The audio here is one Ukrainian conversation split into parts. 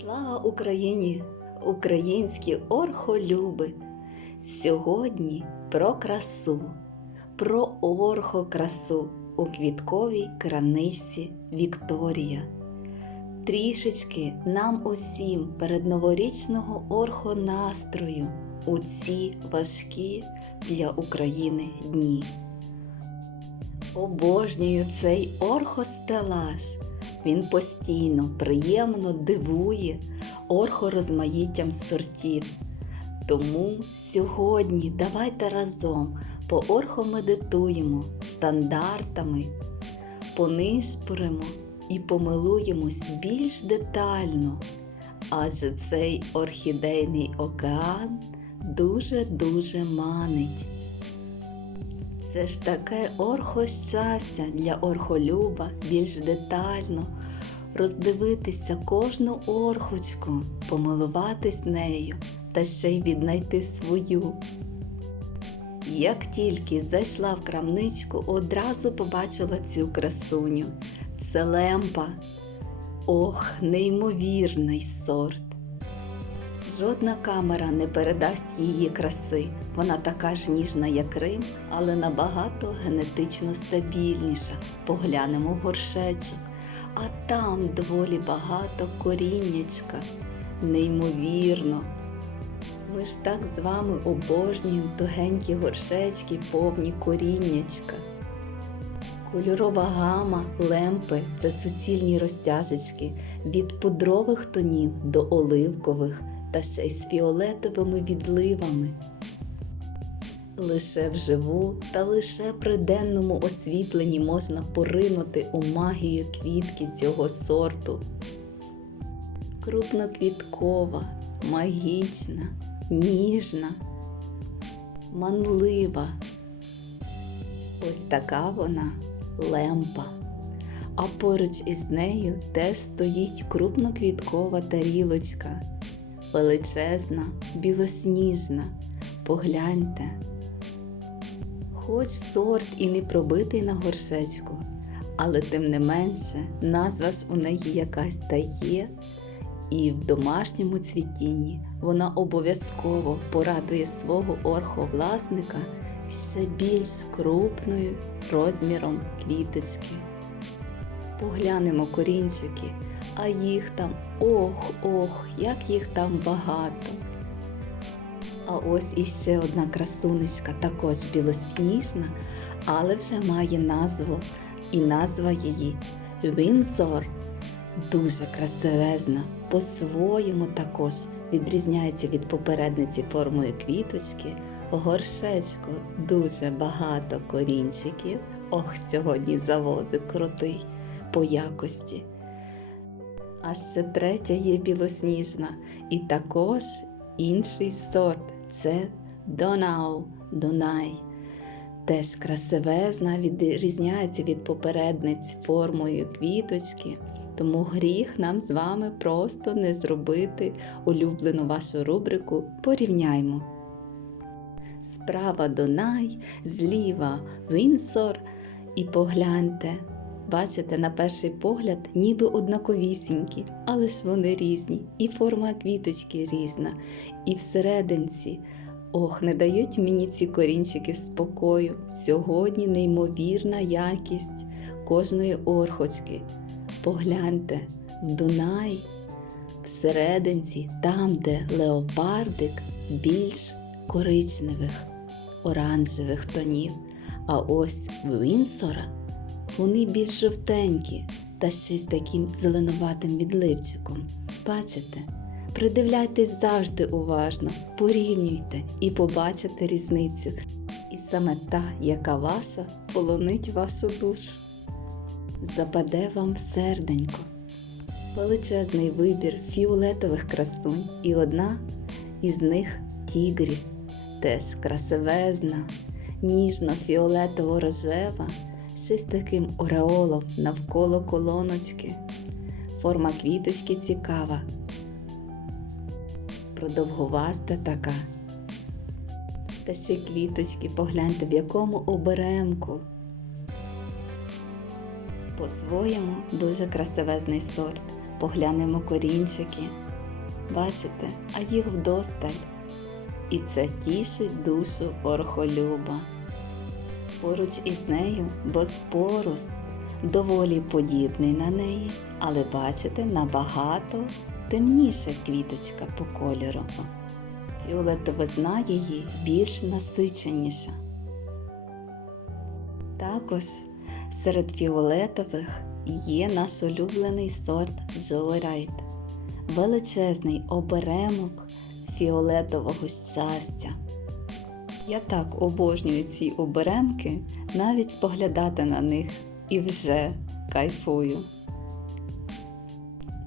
Слава Україні! Українські орхолюби! Сьогодні про красу, про орхокрасу у квітковій крамничці Вікторія. Трішечки нам усім передноворічного орхонастрою у ці важкі для України дні. Обожнюю цей орхостелаж. Він постійно, приємно дивує орхорозмаїттям сортів. Тому сьогодні давайте разом поорхомедитуємо стандартами, понишпоримо і помилуємось більш детально, адже цей орхідейний океан дуже-дуже манить. Це ж таке орхощастя для орхолюба більш детально роздивитися кожну орхочку, помилуватись нею та ще й віднайти свою. Як тільки зайшла в крамничку, одразу побачила цю красуню. Це лемпа. Ох, неймовірний сорт. Жодна камера не передасть її краси. Вона така ж ніжна, як Рим, але набагато генетично стабільніша. Поглянемо в горшечок, а там доволі багато коріннячка. Неймовірно. Ми ж так з вами обожнюємо тугенькі горшечки, повні коріннячка. Кольорова гама лемпи це суцільні розтяжечки від пудрових тонів до оливкових та ще й з фіолетовими відливами. Лише вживу та лише при денному освітленні можна поринути у магію квітки цього сорту. Крупноквіткова, магічна, ніжна, манлива. Ось така вона лемпа. А поруч із нею теж стоїть крупноквіткова тарілочка величезна, білосніжна. Погляньте. Хоч сорт і не пробитий на горшечку, але тим не менше назва ж у неї якась та є, і в домашньому цвітінні вона обов'язково порадує свого орховласника ще більш крупною розміром квіточки. Поглянемо корінчики, а їх там ох, ох, як їх там багато. А ось іще одна красунечка, також білосніжна, але вже має назву, і назва її Вінзор. Дуже красивезна, по-своєму також відрізняється від попередниці формою квіточки, горшечко, дуже багато корінчиків. Ох, сьогодні завозик крутий по якості. А ще третя є білосніжна, і також інший сорт це Донау, Дунай. Теж красивезна, відрізняється від попередниць формою квіточки, тому гріх нам з вами просто не зробити улюблену вашу рубрику Порівняймо. Справа Дунай, зліва Вінсор, і погляньте. Бачите, на перший погляд, ніби однаковісінькі, але ж вони різні, і форма квіточки різна, і всерединці. Ох, не дають мені ці корінчики спокою. Сьогодні неймовірна якість кожної орхочки. Погляньте, в Дунай, всерединці, там, де леопардик більш коричневих, оранжевих тонів. А ось в Вінсора вони більш жовтенькі та ще з таким зеленуватим відливчиком. Бачите? Придивляйтесь завжди уважно, порівнюйте і побачите різницю. І саме та, яка ваша, полонить вашу душу. Западе вам серденько. Величезний вибір фіолетових красунь, і одна із них тігріс, теж красивезна, ніжно-фіолетово-рожева ще з таким ореолом навколо колоночки. Форма квіточки цікава, продовгуваста така. Та ще квіточки, погляньте, в якому оберемку. По-своєму дуже красивезний сорт. Поглянемо корінчики. Бачите, а їх вдосталь. І це тішить душу орхолюба. Поруч із нею боспорус, доволі подібний на неї, але бачите, набагато темніша квіточка по кольору. Фіолетовизна її більш насиченіша. Також серед фіолетових є наш улюблений сорт Joyride, величезний оберемок фіолетового щастя. Я так обожнюю ці оберемки, навіть споглядати на них і вже кайфую.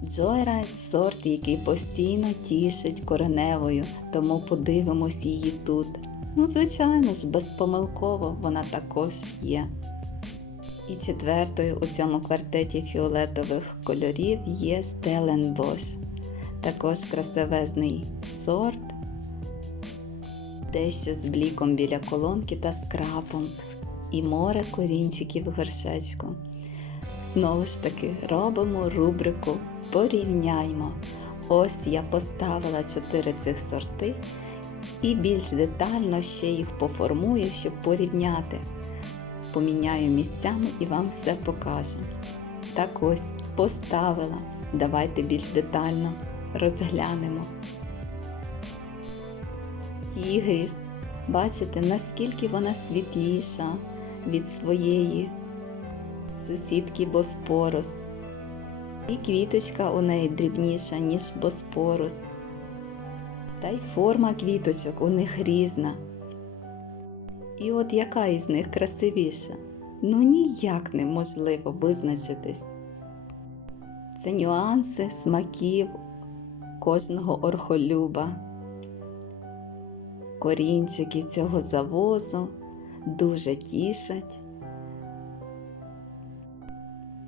Joyride – сорт, який постійно тішить кореневою, тому подивимось її тут. Ну, звичайно ж, безпомилково вона також є. І четвертою у цьому квартеті фіолетових кольорів є Stellenbosch. Також красивезний сорт, дещо з бліком біля колонки та скрапом, і море корінчиків горшечку. Знову ж таки, робимо рубрику Порівняймо. Ось я поставила 4 цих сорти і більш детально ще їх поформую, щоб порівняти. Поміняю місцями і вам все покажу. Так ось поставила. Давайте більш детально розглянемо. Тігріс. Бачите, наскільки вона світліша від своєї сусідки Боспорус. І квіточка у неї дрібніша, ніж Боспорус. Та й форма квіточок у них різна. І от яка із них красивіша? Ну ніяк неможливо визначитись. Це нюанси смаків кожного орхолюба. Корінчики цього завозу дуже тішать.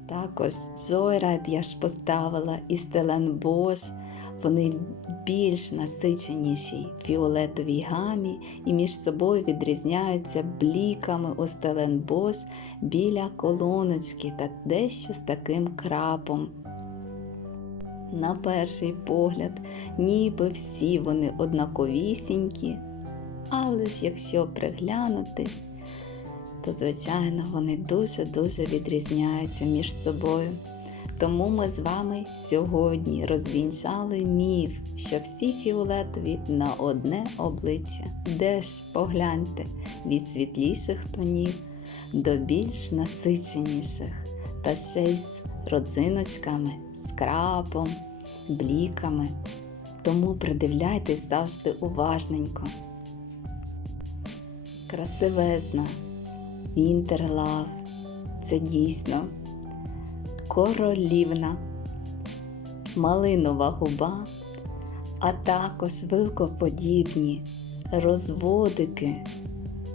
Також Joyride я ж поставила і Stellenbosch, вони більш насиченіші фіолетовій гамі і між собою відрізняються бліками у Stellenbosch біля колоночки та дещо з таким крапом. На перший погляд, ніби всі вони однаковісінькі, але ж якщо приглянутись, то, звичайно, вони дуже-дуже відрізняються між собою. Тому ми з вами сьогодні розвінчали міф, що всі фіолетові на одне обличчя. Де ж погляньте від світліших тонів до більш насиченіших, та ще й з родзиночками, скрапом, бліками. Тому придивляйтесь завжди уважненько. Красивезна, Вінтерлав. Це дійсно королівна, малинова губа, а також вилкоподібні розводики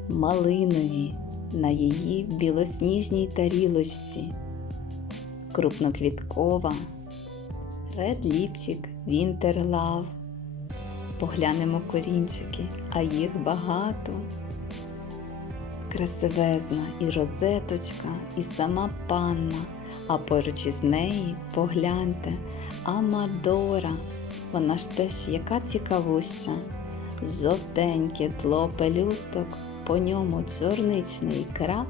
малинові на її білосніжній тарілочці, крупноквіткова, ред ліпчик Вінтерлав. Поглянемо корінчики, а їх багато красивезна і розеточка, і сама панна, а поруч із неї погляньте Амадора. Вона ж теж яка цікавуща, жовтеньке тло пелюсток, по ньому чорничний краб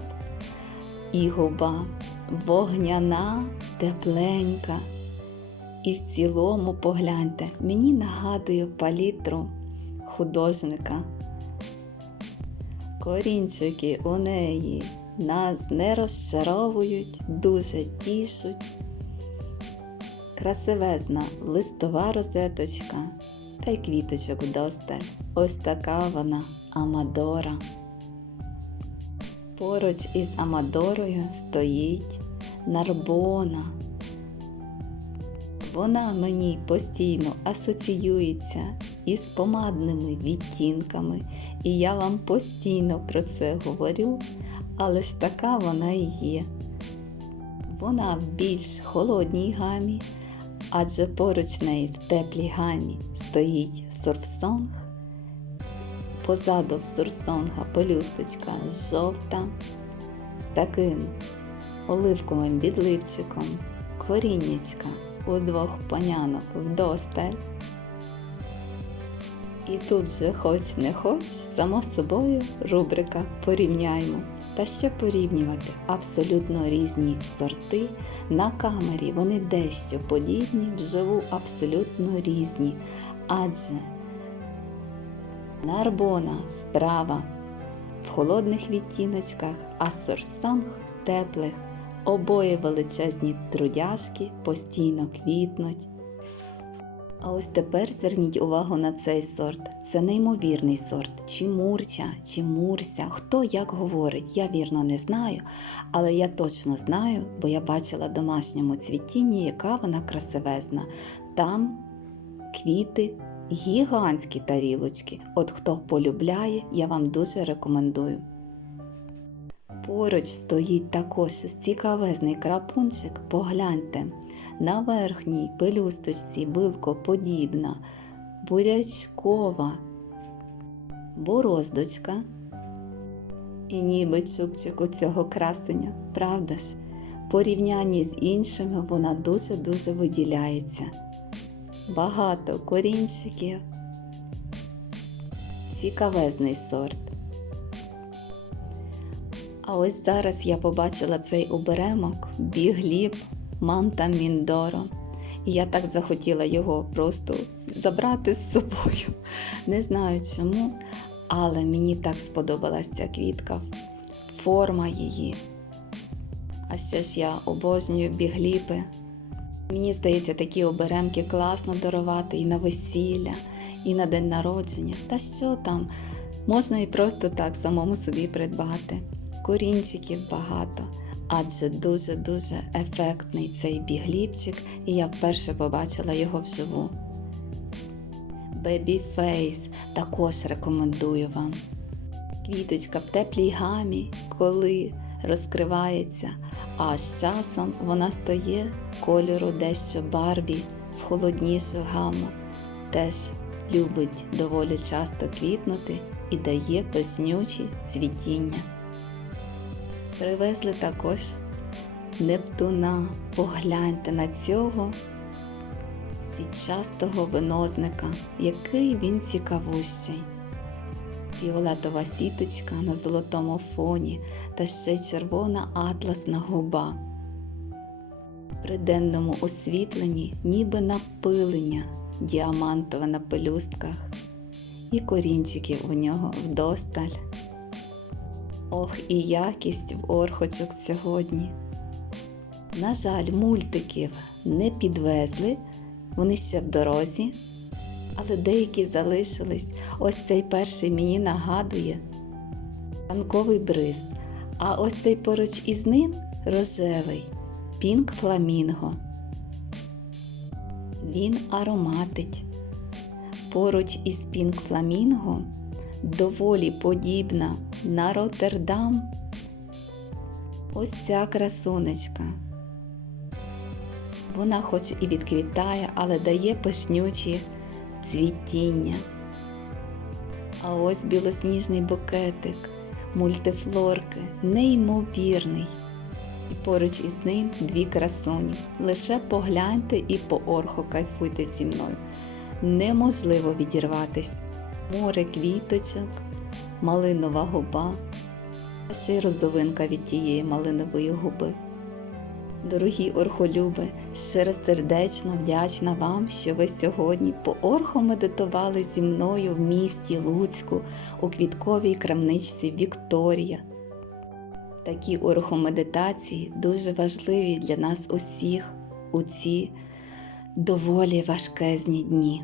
і губа вогняна, тепленька. І в цілому погляньте, мені нагадує палітру художника. Корінчики у неї нас не розчаровують, дуже тішуть. Красивезна листова розеточка та й квіточок вдосталь. Ось така вона Амадора. Поруч із Амадорою стоїть Нарбона. Вона мені постійно асоціюється із помадними відтінками, і я вам постійно про це говорю, але ж така вона і є. Вона в більш холодній гамі, адже поруч неї в теплій гамі стоїть сурфсонг. Позаду в сурсонга пелюсточка жовта з таким оливковим відливчиком, коріннячка у двох панянок вдосталь. І тут же хоч не хоч, само собою рубрика порівняємо. Та що порівнювати абсолютно різні сорти на камері вони дещо подібні, вживу абсолютно різні. Адже Нарбона справа в холодних відтіночках, а Сорсанг в теплих. Обоє величезні трудяшки постійно квітнуть. А ось тепер зверніть увагу на цей сорт. Це неймовірний сорт. Чи мурча, чи мурся, хто як говорить, я вірно не знаю, але я точно знаю, бо я бачила в домашньому цвітінні, яка вона красивезна. Там квіти, гігантські тарілочки. От хто полюбляє, я вам дуже рекомендую. Поруч стоїть також цікавезний крапунчик, погляньте. На верхній пелюсточці билкоподібна, бурячкова бороздочка. І ніби чубчик у цього красення, правда ж? Порівнянні з іншими вона дуже-дуже виділяється. Багато корінчиків. Цікавезний сорт. А ось зараз я побачила цей оберемок, бігліп Манта Міндоро. І я так захотіла його просто забрати з собою. Не знаю чому, але мені так сподобалася ця квітка, форма її. А ще ж я обожнюю бігліпи. Мені здається, такі оберемки класно дарувати і на весілля, і на день народження. Та що там? Можна і просто так самому собі придбати. Корінчиків багато адже дуже-дуже ефектний цей бігліпчик, і я вперше побачила його вживу. Baby Face також рекомендую вам. Квіточка в теплій гамі, коли розкривається, а з часом вона стає кольору дещо барві в холоднішу гаму. Теж любить доволі часто квітнути і дає песнючі цвітіння. Привезли також Нептуна. Погляньте на цього січастого винозника, який він цікавущий. Фіолетова сіточка на золотому фоні та ще червона атласна губа. При денному освітленні ніби напилення діамантове на пелюстках, і корінчиків у нього вдосталь. Ох, і якість в орхочок сьогодні. На жаль, мультиків не підвезли, вони ще в дорозі, але деякі залишились. Ось цей перший мені нагадує ранковий бриз. А ось цей поруч із ним рожевий пінк фламінго. Він ароматить. Поруч із пінк фламінго доволі подібна на Роттердам. Ось ця красунечка. Вона хоч і відквітає, але дає пишнючі цвітіння. А ось білосніжний букетик, мультифлорки, неймовірний. І поруч із ним дві красуні. Лише погляньте і по орху кайфуйте зі мною. Неможливо відірватись. Море квіточок, малинова губа, ще й розовинка від тієї малинової губи. Дорогі орхолюби, щиро сердечно вдячна вам, що ви сьогодні по орху медитували зі мною в місті Луцьку у квітковій крамничці Вікторія. Такі орхомедитації дуже важливі для нас усіх у ці доволі важкезні дні.